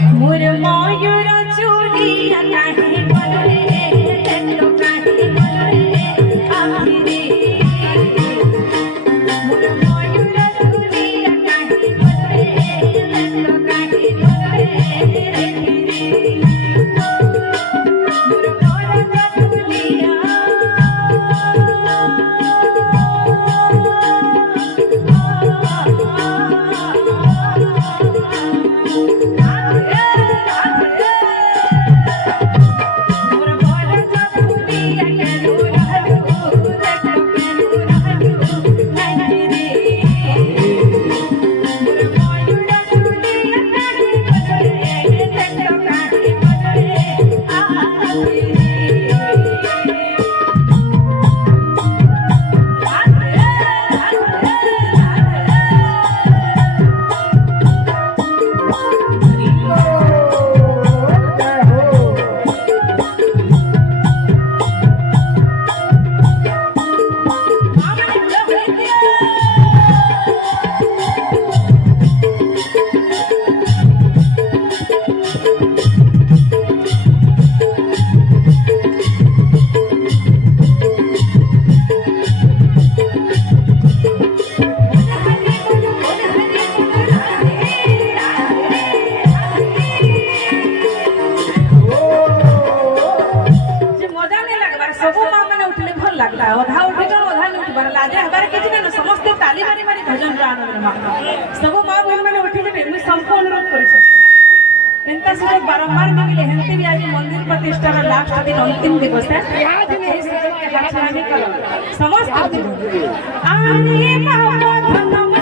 मोर मयूर चूड़िया काहे बनले देखलो काहे बनले आखिरी मोर मयूर चूड़िया काहे बनले देखलो काहे बनले आखिरी मोर मयूर चूड़िया अधा उठे अधा नहीं उठबार लाजे हबार किछि न समस्त ताली मारी मारी भजन रा आनंद मा सब मां बहन माने उठी जे मैं सबको अनुरोध करै छी इनका सुबह बारंबार मिले हेंते भी आज मंदिर प्रतिष्ठा रा लास्ट दिन अंतिम दिवस है आज नहीं सुबह के लक्ष्मी करो समस्त आरे बाबा धन्यवाद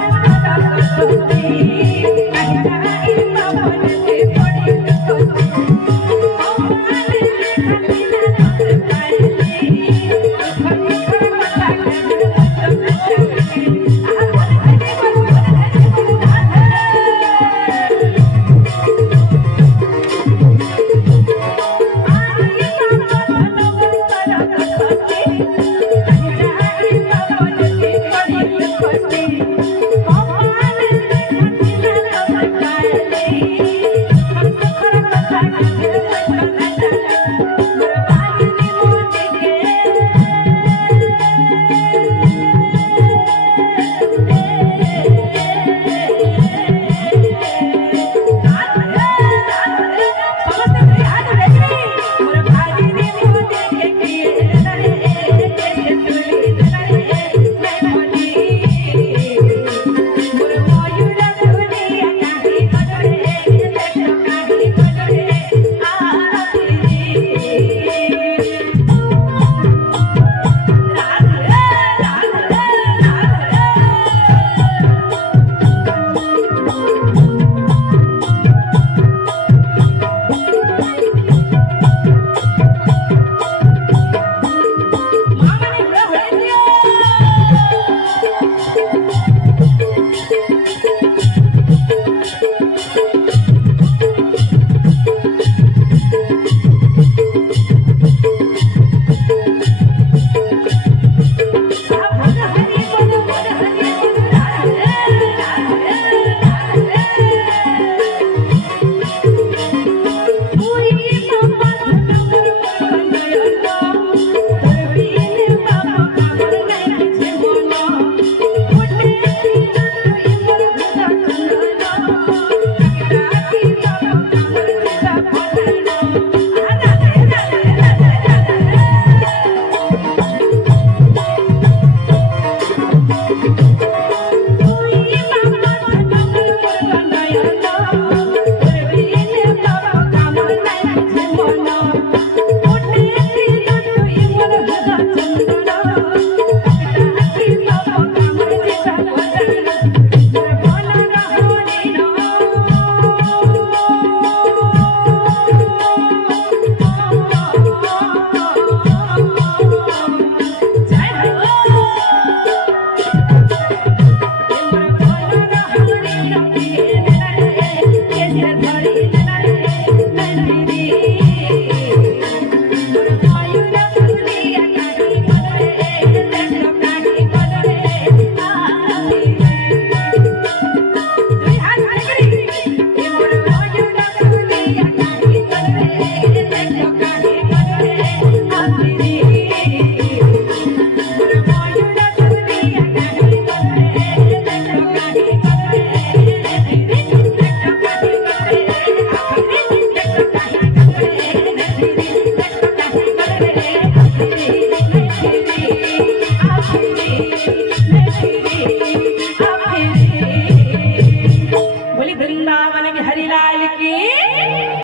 रे